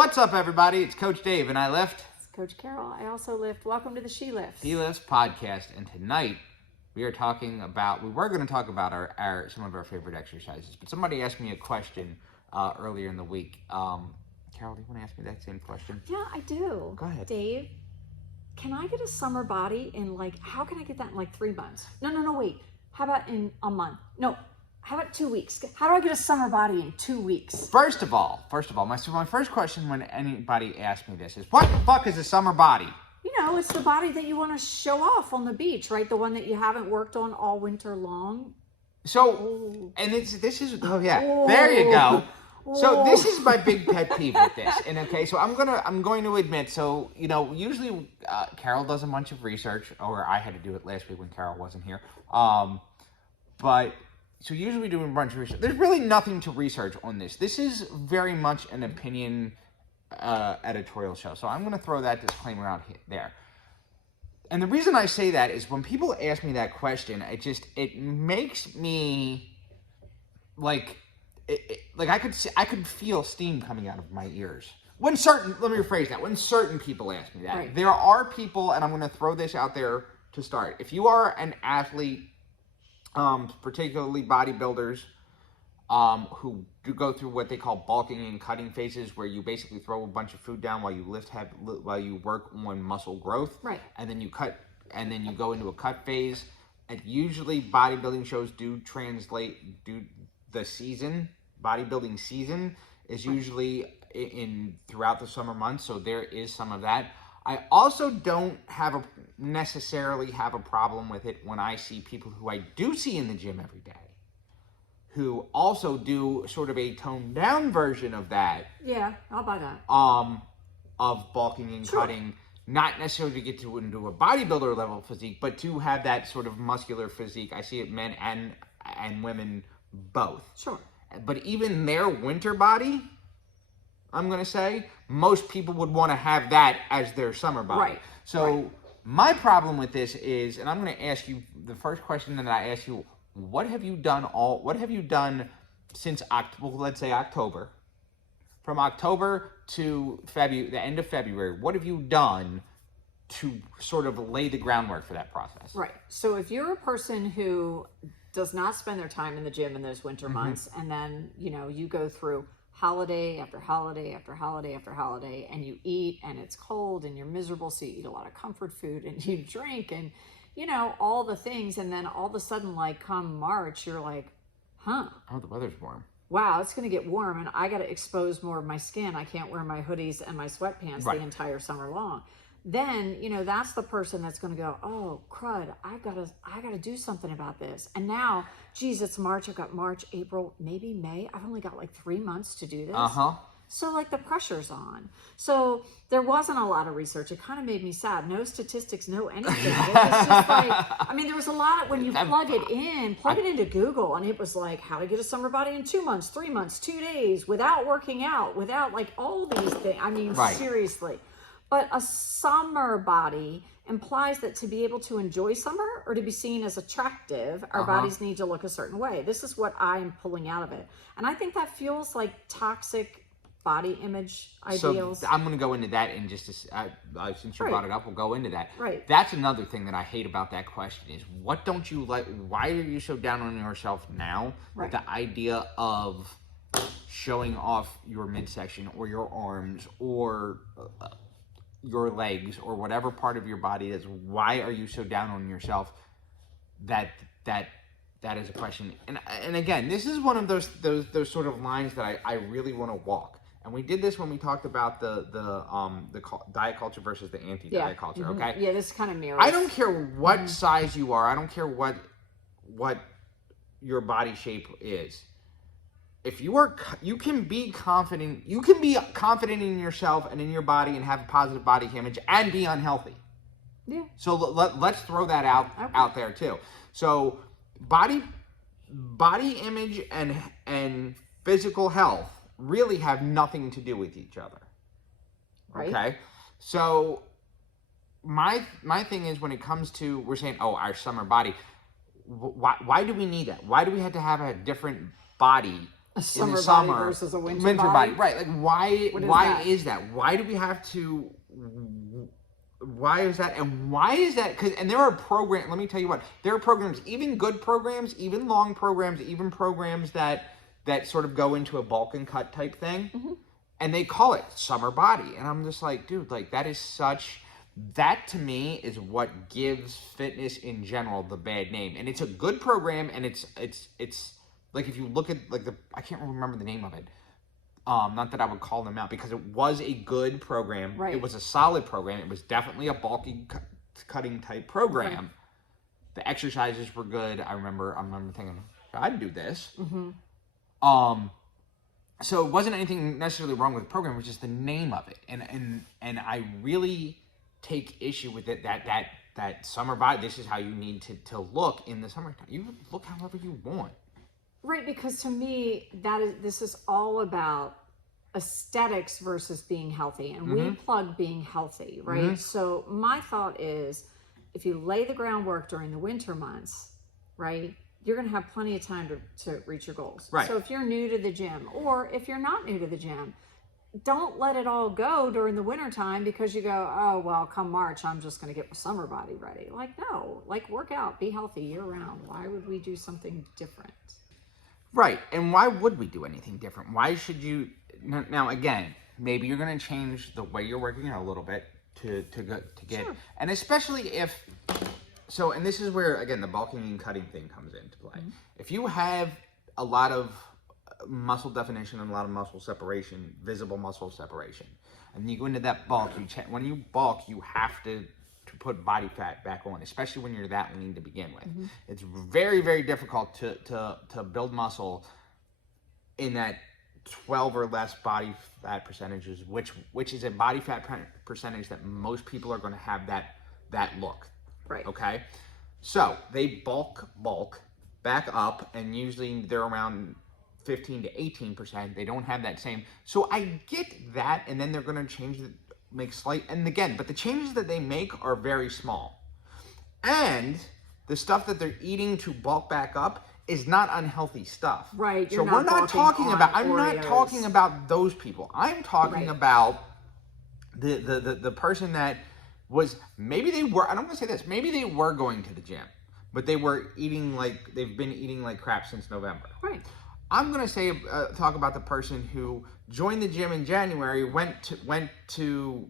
What's up, everybody? It's Coach Dave, and I lift. It's Coach Carol. I also lift. Welcome to the She Lifts. She Lifts podcast, and tonight we were going to talk about some of our favorite exercises. But somebody asked me a question earlier in the week. Carol, do you want to ask me that same question? Yeah, I do. Go ahead. Dave, can I get a summer body in how can I get that in 3 months? No, wait. How about in a month? No. How about 2 weeks? How do I get a summer body in 2 weeks? First of all, my first question when anybody asks me this is, what the fuck is a summer body? You know, it's the body that you want to show off on the beach, right? The one that you haven't worked on all winter long. So, and there you go. So this is my big pet peeve with this, and okay, so I'm going to admit, so usually Carol does a bunch of research, or I had to do it last week when Carol wasn't here, but so usually we do a bunch of research. There's really nothing to research on this. This is very much an opinion editorial show, so I'm going to throw that disclaimer out there. And the reason I say that is when people ask me that question, it makes me I could feel steam coming out of my ears. Let me rephrase that. When certain people ask me that, right. There are people, and I'm going to throw this out there to start. If you are an athlete, particularly bodybuilders, who do go through what they call bulking and cutting phases, where you basically throw a bunch of food down while you while you work on muscle growth, right? And then you cut, and then you go into a cut phase. And usually, bodybuilding shows do the season. Bodybuilding season is usually throughout the summer months, so there is some of that. I also don't necessarily have a problem with it when I see people who I do see in the gym every day, who also do sort of a toned down version of that. Yeah, I'll buy that. Of bulking and Sure. cutting, not necessarily to get into a bodybuilder level physique, but to have that sort of muscular physique. I see it men and women both. Sure. But even their winter body, I'm going to say, most people would want to have that as their summer body. Right. So my problem with this is, and I'm going to ask you the first question that I ask you, what have you done since let's say October? From October to the end of February, what have you done to sort of lay the groundwork for that process? Right. So if you're a person who does not spend their time in the gym in those winter months, and then, you go through holiday after holiday after holiday after holiday, and you eat and it's cold and you're miserable, so you eat a lot of comfort food and you drink and, all the things, and then all of a sudden, come March, you're like, oh, the weather's warm. Wow, it's going to get warm and I got to expose more of my skin. I can't wear my hoodies and my sweatpants Right. the entire summer long. Then, that's the person that's going to go, oh, crud, I got to do something about this. And now, geez, it's March. I've got March, April, maybe May. I've only got 3 months to do this. So the pressure's on. So there wasn't a lot of research. It kind of made me sad. No statistics, no anything. It was just there was a lot when you plug it into Google, and it was how to get a summer body in 2 months, 3 months, 2 days, without working out, without all these things. Right. Seriously. But a summer body implies that to be able to enjoy summer or to be seen as attractive, our bodies need to look a certain way. This is what I'm pulling out of it. And I think that feels like toxic body image ideals. So I'm going to go into that in just since you Right. brought it up, we'll go into that. Right. That's another thing that I hate about that question is, what don't you like? Why are you so down on yourself now? Right. With the idea of showing off your midsection or your arms or your legs or whatever part of your body is. Why are you so down on yourself? That is a question. And again, this is one of those sort of lines that I really want to walk. And we did this when we talked about the diet culture versus the anti-diet culture. Mm-hmm. Okay. Yeah, this kind of mirrors. I don't care what size you are. I don't care what your body shape is. If you can be confident. You can be confident in yourself and in your body and have a positive body image and be unhealthy. Yeah. So let's throw that out there too. So body image and physical health really have nothing to do with each other. Right. Okay. So my thing is, when it comes to, we're saying, our summer body, why do we need that? Why do we have to have a different body summer in the body summer versus a winter body. Right? Like why that? is that? Why do we have to? Why is that? And why is that? And there are programs. Let me tell you what. There are programs, even good programs, even long programs, even programs that sort of go into a bulk and cut type thing, and they call it summer body. And I'm just like, dude, like that to me is what gives fitness in general the bad name. And it's a good program, and it's like, if you look at like I can't remember the name of it. Not that I would call them out, because it was a good program. Right. It was a solid program. It was definitely a bulky cutting type program. Right. The exercises were good. I remember thinking, I'd do this. So it wasn't anything necessarily wrong with the program. It was just the name of it. And I really take issue with it, that summer body, this is how you need to look in the summertime. You look however you want. Right, because to me, this is all about aesthetics versus being healthy, and we plug being healthy, right? So my thought is, if you lay the groundwork during the winter months, right, you're going to have plenty of time to reach your goals. Right. So if you're new to the gym, or if you're not new to the gym, don't let it all go during the winter time because you go, oh, well, come March, I'm just going to get my summer body ready. Like, no, like, work out, be healthy year round. Why would we do something different? Right, and why would we do anything different? Why should you? Now, again, maybe you're going to change the way you're working out a little bit to get, sure. And especially if, so, and this is where, again, the bulking and cutting thing comes into play. If you have a lot of muscle definition and a lot of muscle separation, visible muscle separation, and you go into that bulk, when you bulk, you have to put body fat back on, especially when you're that lean to begin with. It's very, very difficult to build muscle in that 12 or less body fat percentages, which is a body fat percentage that most people are going to have that look. Right. Okay. So they bulk back up, and usually they're around 15 to 18%. They don't have that same. So I get that, and then they're going to change make slight, and again, but the changes that they make are very small. And the stuff that they're eating to bulk back up is not unhealthy stuff. Right. So we're not talking about, I'm not talking about those people. I'm talking about the person that was, maybe they were, I don't want to say this, maybe they were going to the gym, but they were eating like, they've been eating like crap since November. Right. I'm going to talk about the person who joined the gym in January, went to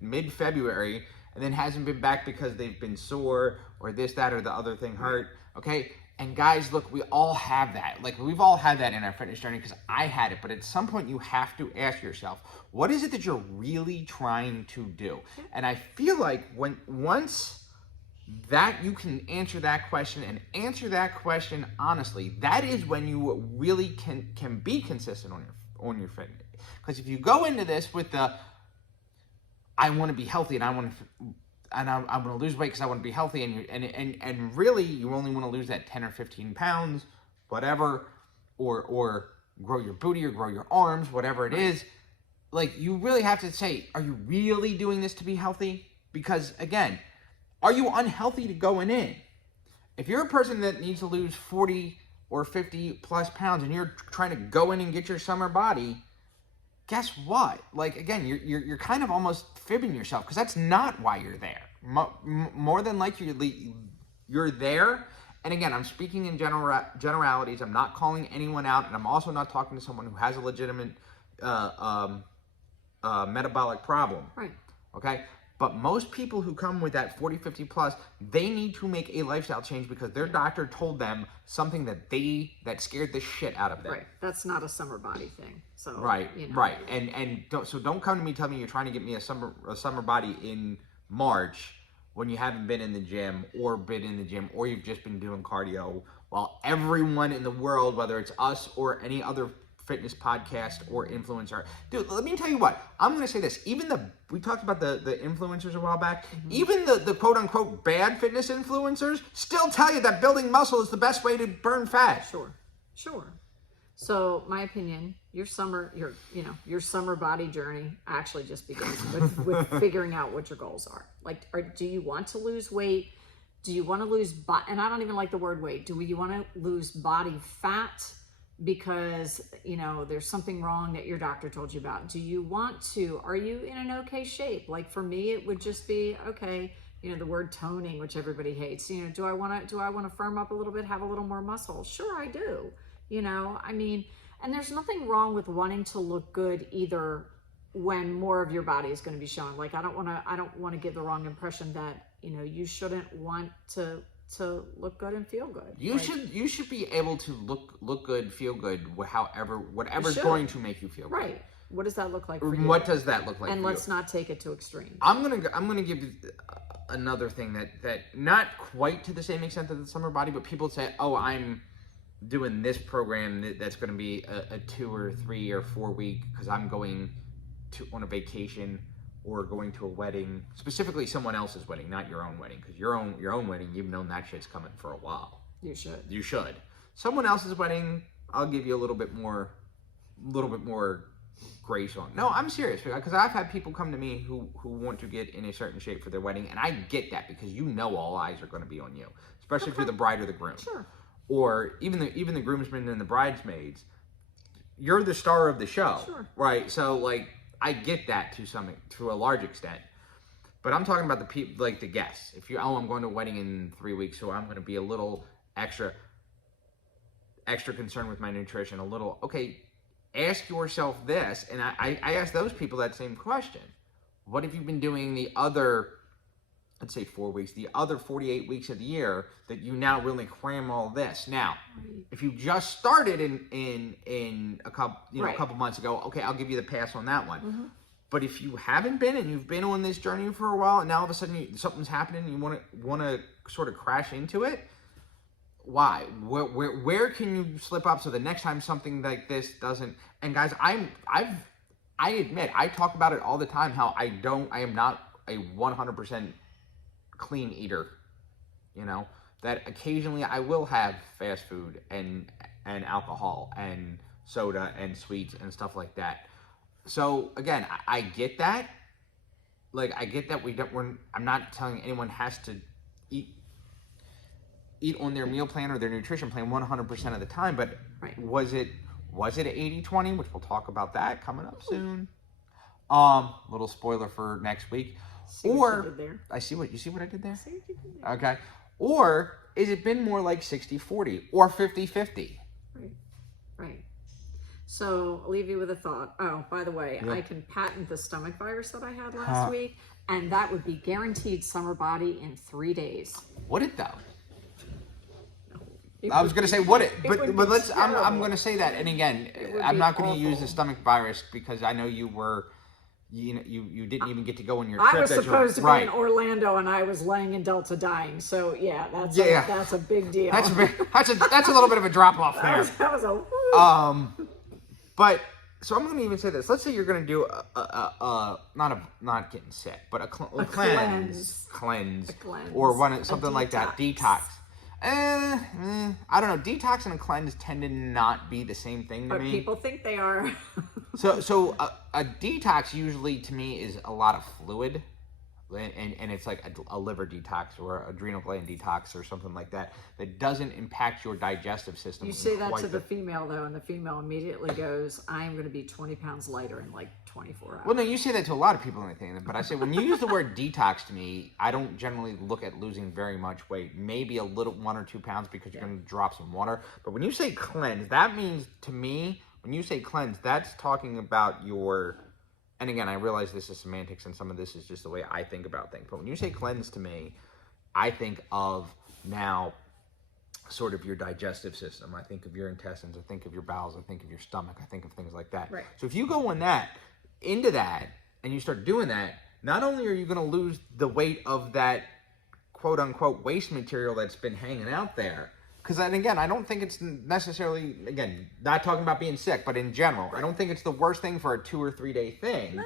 mid-February, and then hasn't been back because they've been sore or this, that, or the other thing hurt. Okay. And guys, look, we all have that. Like, we've all had that in our fitness journey, because I had it. But at some point, you have to ask yourself, what is it that you're really trying to do? And I feel like once that you can answer that question, and answer that question honestly, that is when you really can be consistent on your fitness. Because if you go into this with the, I want to be healthy, and I'm going to lose weight because I want to be healthy, and really you only want to lose that 10 or 15 pounds, whatever, or grow your booty or grow your arms, whatever it is. Like, you really have to say, are you really doing this to be healthy? Because again, are you unhealthy to going in? If you're a person that needs to lose 40 or 50 plus pounds, and you're trying to go in and get your summer body, guess what? Like, again, you're kind of almost fibbing yourself, because that's not why you're there. More than likely, you're there. And again, I'm speaking in generalities. I'm not calling anyone out, and I'm also not talking to someone who has a legitimate metabolic problem. Right. Okay? But most people who come with that 40, 50 plus, they need to make a lifestyle change because their doctor told them something that scared the shit out of them. Right. That's not a summer body thing. So right, you know. Right. And don't come to me telling me you're trying to get me a summer body in March when you haven't been in the gym, or you've just been doing cardio, while everyone in the world, whether it's us or any other fitness podcast or influencer. Dude, let me tell you what, I'm going to say this. We talked about the influencers a while back. Even the quote unquote bad fitness influencers still tell you that building muscle is the best way to burn fat. Sure. So my opinion, your summer body journey actually just begins with figuring out what your goals are. Like, do you want to lose weight? Do you want to lose and I don't even like the word weight. Do you want to lose body fat? because there's something wrong that your doctor told you about? Do you want to, are you in an okay shape? Like for me, it would just be, okay, the word toning, which everybody hates, do I want to firm up a little bit, have a little more muscle? Sure, I do. I mean, and there's nothing wrong with wanting to look good either, when more of your body is going to be shown. Like, I don't want to give the wrong impression that you shouldn't want to look good and feel good. You should be able to look good, feel good, whatever's going to make you feel good. Right. What does that look like for you? What does that look like and for let's you? not take it to extremes. I'm gonna give you another thing that not quite to the same extent of the summer body, but people say, oh, I'm doing this program that's going to be a 2 or 3 or 4 week because I'm going on a vacation or going to a wedding, specifically someone else's wedding, not your own wedding, because your own wedding, you've known that shit's coming for a while. You should. Someone else's wedding, I'll give you a little bit more grace on. No, I'm serious, because I've had people come to me who want to get in a certain shape for their wedding, and I get that, because all eyes are going to be on you, especially if you're the bride or the groom. Sure. Or even the groomsmen and the bridesmaids. You're the star of the show. Sure. Right? So, like, I get that to a large extent, but I'm talking about the people, like the guests. If I'm going to a wedding in 3 weeks, so I'm going to be a little extra concerned with my nutrition. Okay, ask yourself this, and I ask those people that same question. What have you been doing the other, let's say 4 weeks, the other 48 weeks of the year that you now really cram all this? Now, if you just started in a couple months ago, okay, I'll give you the pass on that one. Mm-hmm. But if you haven't been, and you've been on this journey for a while, and now all of a sudden something's happening, and you want to sort of crash into it, why? Where can you slip up so the next time something like this doesn't? And guys, I admit, I talk about it all the time, how I am not a 100% clean eater, that occasionally I will have fast food and alcohol and soda and sweets and stuff like that. So again, I get that. Like, I get that I'm not telling anyone has to eat on their meal plan or their nutrition plan 100% of the time, but was it 80-20, which we'll talk about that coming up soon. Little spoiler for next week. I see what I did there? Okay. Or is it been more like 60-40 or 50-50? Right. So I'll leave you with a thought. Oh, by the way, I can patent the stomach virus that I had last week, and that would be guaranteed summer body in 3 days. Would it though? I was going to say would it, but let's. I'm going to say that, and again, I'm not going to use the stomach virus because I know you were. You didn't even get to go on your trip. I was supposed to be in Orlando, and I was laying in Delta dying. So yeah, that's a big deal. That's a little bit of a drop off there. That was a. But so I'm going to even say this. Let's say you're going to do not getting sick, but a cleanse, or something like that, detox. I don't know. Detox and a cleanse tend to not be the same thing to me. But people think they are. So a detox usually to me is a lot of fluid, and it's like a liver detox or adrenal gland detox or something like that doesn't impact your digestive system. You say that to the female though, and the female immediately goes, "I am going to be 20 pounds lighter in like 24 hours." Well, no, you say that to a lot of people, but I say when you use the word detox to me, I don't generally look at losing very much weight. Maybe a little 1 or 2 pounds because you're going to drop some water. But when you say cleanse, that means to me, when you say cleanse, that's talking about your. And again, I realize this is semantics and some of this is just the way I think about things. But when you say cleanse to me, I think of now sort of your digestive system. I think of your intestines. I think of your bowels. I think of your stomach. I think of things like that. Right. So if you go into that, and you start doing that, not only are you going to lose the weight of that quote unquote waste material that's been hanging out there, because again, I don't think it's necessarily, again, not talking about being sick, but in general, I don't think it's the worst thing for a 2 or 3 day thing.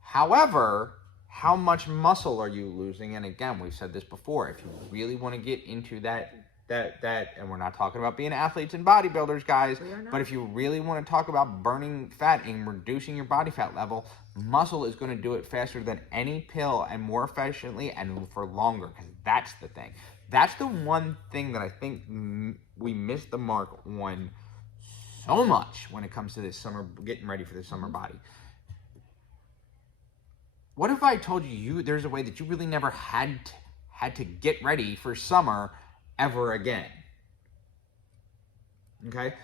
However, how much muscle are you losing? And again, we've said this before, if you really want to get into that, and we're not talking about being athletes and bodybuilders, guys, but if you really want to talk about burning fat and reducing your body fat level, muscle is going to do it faster than any pill and more efficiently and for longer, because that's the thing. That's the one thing that I think we missed the mark on so much when it comes to this summer, getting ready for the summer body. What if I told you there's a way that you really never had to get ready for summer ever again? Okay?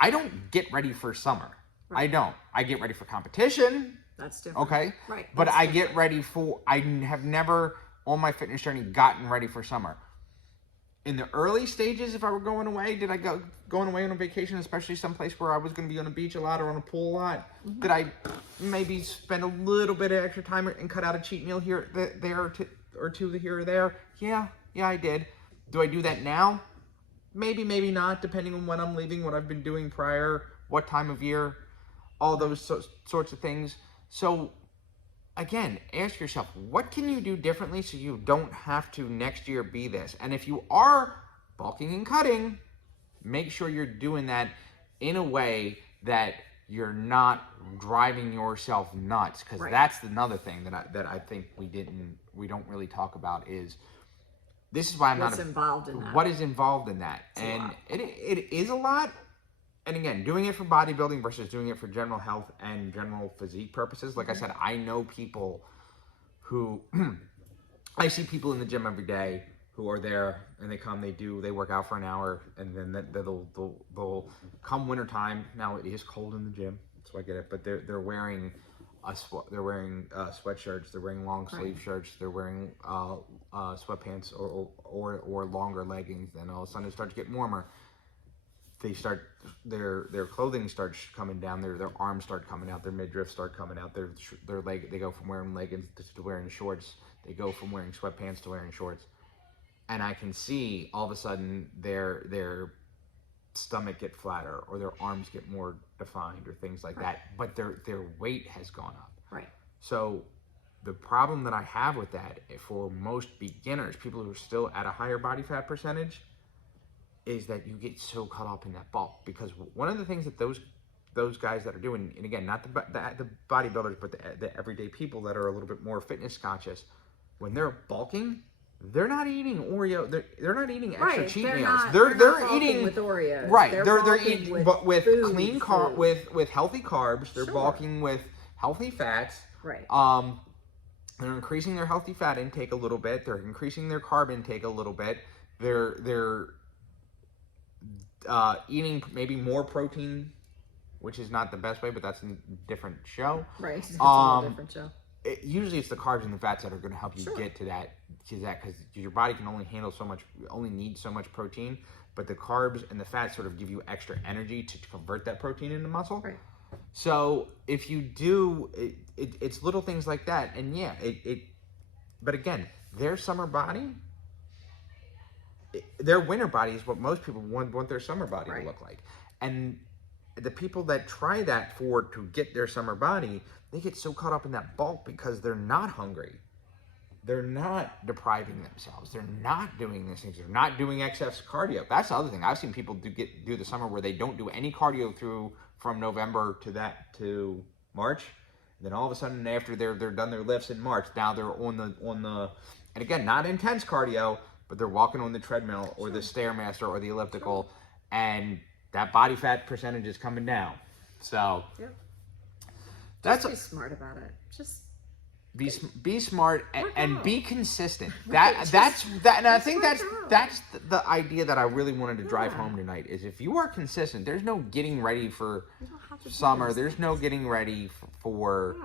I don't get ready for summer. Right. I don't. I get ready for competition. That's different. Okay? Right. But I get ready for, I have never on my fitness journey gotten ready for summer. In the early stages, if I were going away, did I going away on a vacation, especially someplace where I was going to be on a beach a lot or on a pool a lot? Mm-hmm. Did I maybe spend a little bit of extra time and cut out a cheat meal here, there, or two here or there? Yeah, I did. Do I do that now? Maybe, maybe not, depending on when I'm leaving, what I've been doing prior, what time of year, all those sorts of things. So, again, ask yourself, what can you do differently so you don't have to next year be this? And if you are bulking and cutting, make sure you're doing that in a way that you're not driving yourself nuts. Because that's another thing that I think we don't really talk about is, this is why I'm What's involved in that. What is involved in that? It's and it is a lot. And again, doing it for bodybuilding versus doing it for general health and general physique purposes. Like I said, I know people who, I see people in the gym every day who are there and they work out for an hour, and then they'll come wintertime. Now it is cold in the gym, so I get it, but they're wearing sweatshirts, they're wearing long sleeve shirts, they're wearing sweatpants or longer leggings. Then all of a sudden it starts to get warmer. Their clothing starts coming down, their arms start coming out, their midriffs start coming out, their leg, they go from wearing leggings to wearing shorts, they go from wearing sweatpants to wearing shorts, and I can see all of a sudden their stomach get flatter or their arms get more defined or things like that, but their weight has gone up. Right. So the problem that I have with that for most beginners, people who are still at a higher body fat percentage, is that you get so caught up in that bulk. Because one of the things that those guys that are doing, and again, not the bodybuilders, but the everyday people that are a little bit more fitness conscious, when they're bulking, they're not eating Oreo. They're not eating extra cheat meals. They're eating with Oreos. Right. They're eating with food, clean with healthy carbs. They're bulking with healthy fats. Right. They're increasing their healthy fat intake a little bit. They're increasing their carb intake a little bit. They're eating maybe more protein, which is not the best way, but that's a different show. Right. It's a whole different show. Usually it's the carbs and the fats that are going to help you get to that, because your body can only handle so much, only needs so much protein, but the carbs and the fats sort of give you extra energy to convert that protein into muscle. Right. So if you do, it's little things like that, and but again, their summer body, their winter body is what most people want their summer body to look like. And the people that try that to get their summer body, they get so caught up in that bulk because they're not hungry. They're not depriving themselves. They're not doing these things. They're not doing excess cardio. That's the other thing. I've seen people do the summer where they don't do any cardio from November to March. And then all of a sudden, after they're done their lifts in March, now they're on the and again, not intense cardio, but they're walking on the treadmill or the Stairmaster or the elliptical, and that body fat percentage is coming down. So just be smart about it. Just be smart and be consistent. And I think that's the idea that I really wanted to drive home tonight. Is if you are consistent, there's no getting ready for summer. There's no getting ready for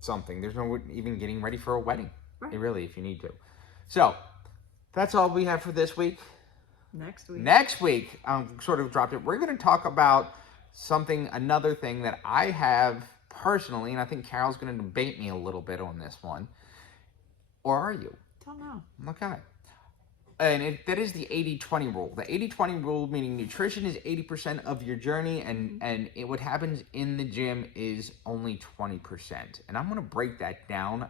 something. There's no even getting ready for a wedding. Really, if you need to. So that's all we have for this week. Next week, sort of dropped it. We're going to talk about another thing that I have personally, and I think Carol's going to debate me a little bit on this one. Or are you? Don't know. Okay. And that is the 80-20 rule. The 80-20 rule, meaning nutrition is 80% of your journey, and what happens in the gym is only 20%. And I'm going to break that down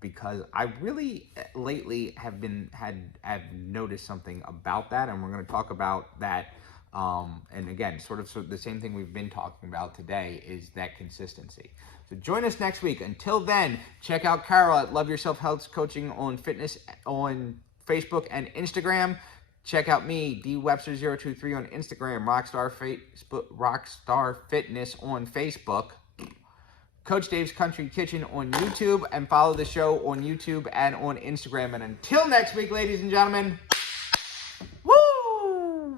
because I really lately have noticed something about that, and we're going to talk about that. And again, sort of the same thing we've been talking about today is that consistency. So join us next week. Until then, check out Carol at Love Yourself Health Coaching on Facebook and Instagram. Check out me, dwebster023 on Instagram, Rockstar Fitness on Facebook, Coach Dave's Country Kitchen on YouTube, and follow the show on YouTube and on Instagram. And until next week, ladies and gentlemen,